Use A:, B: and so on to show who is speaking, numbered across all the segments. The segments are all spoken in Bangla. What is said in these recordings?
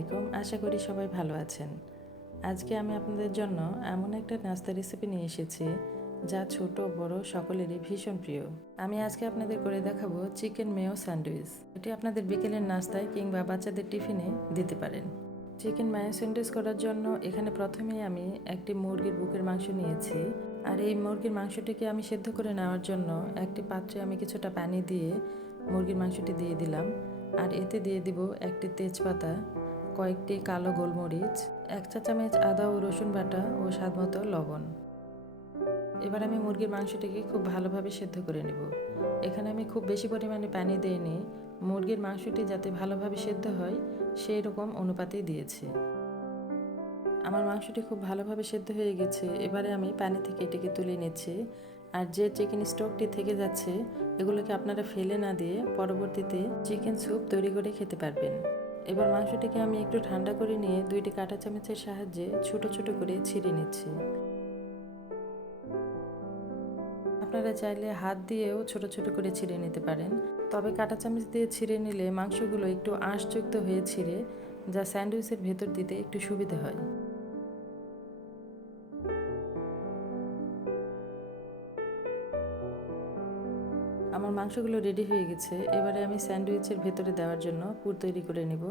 A: আলাইকুম, আশা করি সবাই ভালো আছেন। আজকে আমি আপনাদের জন্য এমন একটা নাস্তা রেসিপি নিয়ে এসেছি, যা ছোট, বড় সকলেরই ভীষণ প্রিয়। আমি আজকে আপনাদের করে দেখাবো চিকেন মেয়ো স্যান্ডউইচ। এটি আপনাদের বিকেলের নাস্তায় কিংবা বাচ্চাদের টিফিনে দিতে পারেন। চিকেন মায়ো স্যান্ডউইচ করার জন্য এখানে প্রথমেই আমি একটি মুরগির বুকের মাংস নিয়েছি। আর এই মুরগির মাংসটিকে আমি সেদ্ধ করে নেওয়ার জন্য একটি পাত্রে আমি কিছুটা পানি দিয়ে মুরগির মাংসটি দিয়ে দিলাম। আর এতে দিয়ে দিব একটি তেজপাতা কয়েকটি কালো গোলমরিচ, এক চা চামচ আদা ও রসুন বাটা ও স্বাদ মতো লবণ। এবার আমি মুরগির মাংসটিকে খুব ভালোভাবে সেদ্ধ করে নেব। এখানে আমি খুব বেশি পরিমাণে পানি দিইনি। মুরগির মাংসটি যাতে ভালোভাবে সেদ্ধ হয় সেই রকম অনুপাতেই দিয়েছি। আমার মাংসটি খুব ভালোভাবে সেদ্ধ হয়ে গেছে। এবারে আমি পানি থেকে এটিকে তুলে নিচ্ছি। আর যে চিকেন স্টকটি থেকে যাচ্ছে, এগুলোকে আপনারা ফেলে না দিয়ে পরবর্তীতে চিকেন স্যুপ তৈরি করে খেতে পারবেন। এবার মাংসটিকে আমি একটু ঠান্ডা করে নিয়ে দুইটি কাঁটা চামচের সাহায্যে ছোট ছোট করে ছিঁড়ে নিচ্ছি। আপনারা চাইলে হাত দিয়েও ছোট ছোট করে ছিঁড়ে নিতে পারেন। তবে কাঁটা চামচ দিয়ে ছিঁড়ে নিলে মাংসগুলো একটু আঁশযুক্ত হয়ে ছিঁড়ে যা স্যান্ডউইচের ভেতর দিতে একটু সুবিধে হয়। আমার মাংসগুলো রেডি হয়ে গেছে। এবারে আমি স্যান্ডউইচের ভেতরে দেওয়ার জন্য পুর তৈরি করে নেব।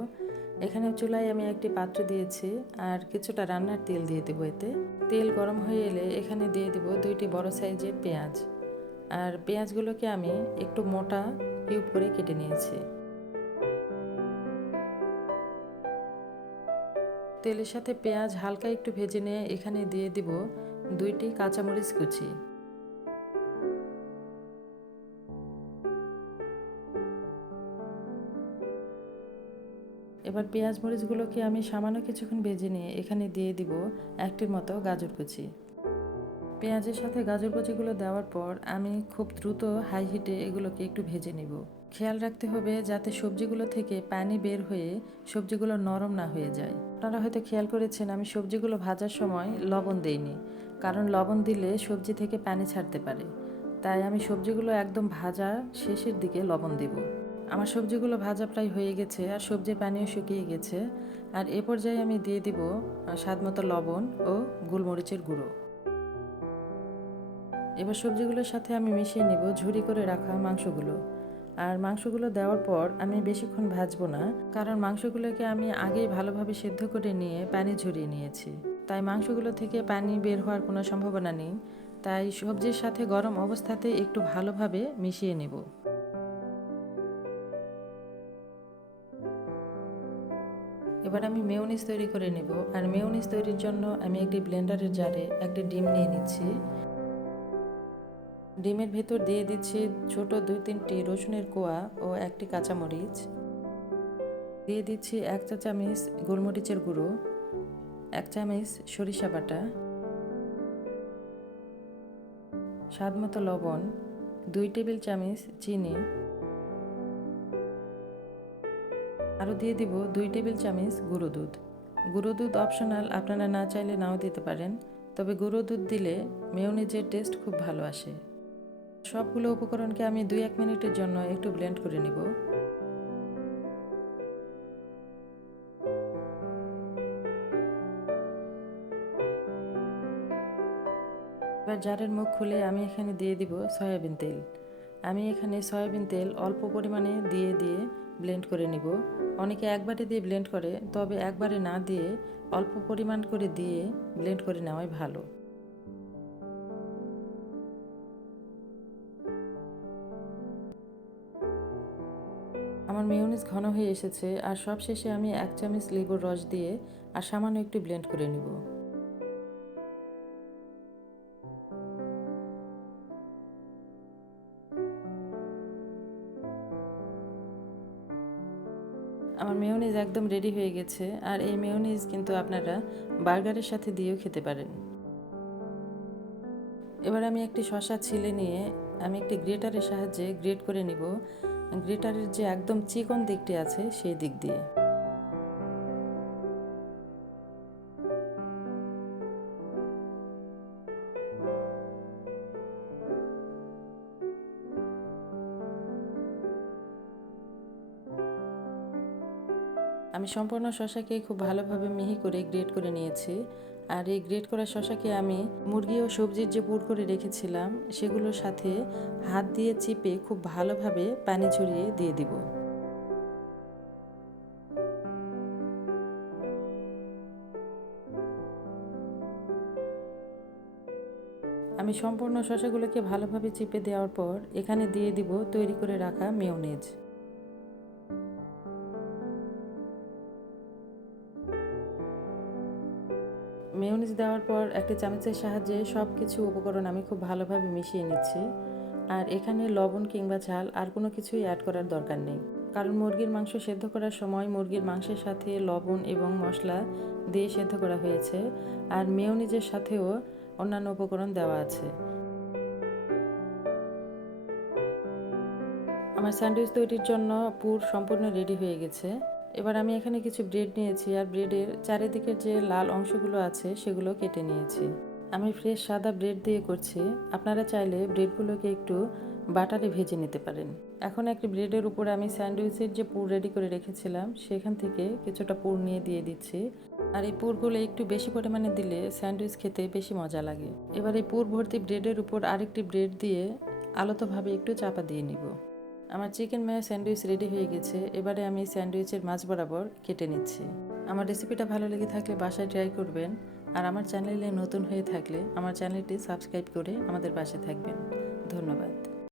A: এখানে চুলায় আমি একটি পাত্র দিয়েছি আর কিছুটা রান্নার তেল দিয়ে দেবো এতে। তেল গরম হয়ে এলে এখানে দিয়ে দেব দুইটি বড় সাইজের পেঁয়াজ। আর পেঁয়াজগুলোকে আমি একটু মোটা কিউব করে কেটে নিয়েছি। তেলের সাথে পেঁয়াজ হালকা একটু ভেজে নিয়ে এখানে দিয়ে দিব দুইটি কাঁচামরিচ কুচি। এবার পেঁয়াজ মরিচগুলোকে আমি সামান্য কিছুক্ষণ ভেজে নিয়ে এখানে দিয়ে দিব একটির মতো গাজর কুচি। পেঁয়াজের সাথে গাজর কুচিগুলো দেওয়ার পর আমি খুব দ্রুত হাই হিটে এগুলোকে একটু ভেজে নিব। খেয়াল রাখতে হবে যাতে সবজিগুলো থেকে পানি বের হয়ে সবজিগুলো নরম না হয়ে যায়। আপনারা হয়তো খেয়াল করেছেন, আমি সবজিগুলো ভাজার সময় লবণ দেইনি, কারণ লবণ দিলে সবজি থেকে পানি ছাড়তে পারে। তাই আমি সবজিগুলো একদম ভাজা শেষের দিকে লবণ দেবো। আমার সবজিগুলো ভাজা প্রায় হয়ে গেছে আর সবজির পানিও শুকিয়ে গেছে। আর এ পর্যায়ে আমি দিয়ে দিব স্বাদ মতো লবণ ও গোলমরিচের গুঁড়ো। এবার সবজিগুলোর সাথে আমি মিশিয়ে নিব ঝুরি করে রাখা মাংসগুলো। আর মাংসগুলো দেওয়ার পর আমি বেশিক্ষণ ভাজবো না, কারণ মাংসগুলোকে আমি আগেই ভালোভাবে সেদ্ধ করে নিয়ে পানি ঝরিয়ে নিয়েছি। তাই মাংসগুলো থেকে পানি বের হওয়ার কোনো সম্ভাবনা নেই। তাই সবজির সাথে গরম অবস্থাতে একটু ভালোভাবে মিশিয়ে নেব। এবার আমি মেয়নিজ তৈরি করে নেব। আর মেয়নিজ তৈরির জন্য আমি একটি ব্লেন্ডারের জারে একটি ডিম নিয়ে নিচ্ছি। ডিমের ভেতর দিয়ে দিচ্ছি ছোট দুই তিনটি রসুনের কোয়া ও একটি কাঁচামরিচ। দিয়ে দিচ্ছি এক চা চামচ গোলমরিচের গুঁড়ো, এক চামচ সরিষা বাটা স্বাদ মতো লবণ, দুই টেবিল চামচ চিনি আরও দিয়ে দিব দুই টেবিল চামচ গুঁড়ো দুধ। গুঁড়ো দুধ অপশনাল, আপনারা না চাইলে নাও দিতে পারেন। তবে গুঁড়ো দুধ দিলে মেয়নিজের টেস্ট খুব ভালো আসে। সবগুলো উপকরণকে আমি দুই এক মিনিটের জন্য একটু ব্লেন্ড করে নিব। এবার জারের মুখ খুলে আমি এখানে দিয়ে দিব সয়াবিন তেল। আমি এখানে সয়াবিন তেল অল্প পরিমাণে দিয়ে দিয়ে ব্লেন্ড করে নিব। অনেকে একবারে দিয়ে ব্লেন্ড করে, তবে একবারে না দিয়ে অল্প পরিমাণ করে দিয়ে ব্লেন্ড করে নেওয়াই ভালো। আমার মেয়নিজ ঘন হয়ে এসেছে, আর সবশেষে আমি এক চামচ লেবুর রস দিয়ে আর সামান্য একটু ব্লেন্ড করে নিব। আমার মেয়নিজ একদম রেডি হয়ে গেছে, আর এই মেয়নিজ কিন্তু আপনারা বার্গারের সাথে দিয়েও খেতে পারেন। এবার আমি একটি শশা ছিলে নিয়ে আমি একটি গ্রেটারের সাহায্যে গ্রেট করে নিব। গ্রেটারের যে একদম চিকন দিকটি আছে, সেই দিক দিয়ে। আমি সম্পূর্ণ শশাকে খুব ভালোভাবে মিহি করে গ্রেট করে নিয়েছি। আর এই গ্রেট করা শশাকে আমি মুরগি ও সবজির যে পুর করে রেখেছিলাম, সেগুলোর সাথে হাত দিয়ে চিপে খুব ভালোভাবে পানি ঝরিয়ে দিয়ে দিব। আমি সম্পূর্ণ শশাগুলোকে ভালোভাবে চিপে দেওয়ার পর এখানে দিয়ে দিব তৈরি করে রাখা মেয়োনেজ। মেয়োনিজ দেওয়ার পর একটি চামচের সাহায্যে সব কিছু উপকরণ আমি খুব ভালোভাবে মিশিয়ে নিচ্ছি। আর এখানে লবণ কিংবা ঝাল আর কোনো কিছুই অ্যাড করার দরকার নেই। কারণ মুরগির মাংস সেদ্ধ করার সময় মুরগির মাংসের সাথে লবণ এবং মশলা দিয়ে সেদ্ধ করা হয়েছে। আর মেয়োনিজের সাথেও অন্যান্য উপকরণ দেওয়া আছে। আমার স্যান্ডউইচ তৈরির জন্য পুর সম্পূর্ণ রেডি হয়ে গেছে। এবার আমি এখানে কিছু ব্রেড নিয়েছি আর ব্রেডের চারিদিকের যে লাল অংশগুলো আছে সেগুলো কেটে নিয়েছি। আমি ফ্রেশ সাদা ব্রেড দিয়ে করছি। আপনারা চাইলে ব্রেডগুলোকে একটু বাটারে ভেজে নিতে পারেন। এখন একটি ব্রেডের উপরে আমি স্যান্ডউইচের যে পুর রেডি করে রেখেছিলাম, সেখান থেকে কিছুটা পুর নিয়ে দিয়ে দিচ্ছি। আর এই পুরগুলো একটু বেশি পরিমাণে দিলে স্যান্ডউইচ খেতে বেশি মজা লাগে। এবার এই পুর ভর্তি ব্রেডের উপর আরেকটি ব্রেড দিয়ে আলতোভাবে একটু চাপা দিয়ে নিব। আমার চিকেন মায়ের স্যান্ডউইচ রেডি হয়ে গেছে, এবারে আমি স্যান্ডউইচের মাছ বরাবর কেটে নিচ্ছি। আমার রেসিপিটা ভালো লেগে থাকলে বাসায় ট্রাই করবেন, আর আমার চ্যানেলে নতুন হয়ে থাকলে আমার চ্যানেলটি সাবস্ক্রাইব করে আমাদের পাশে থাকবেন। ধন্যবাদ।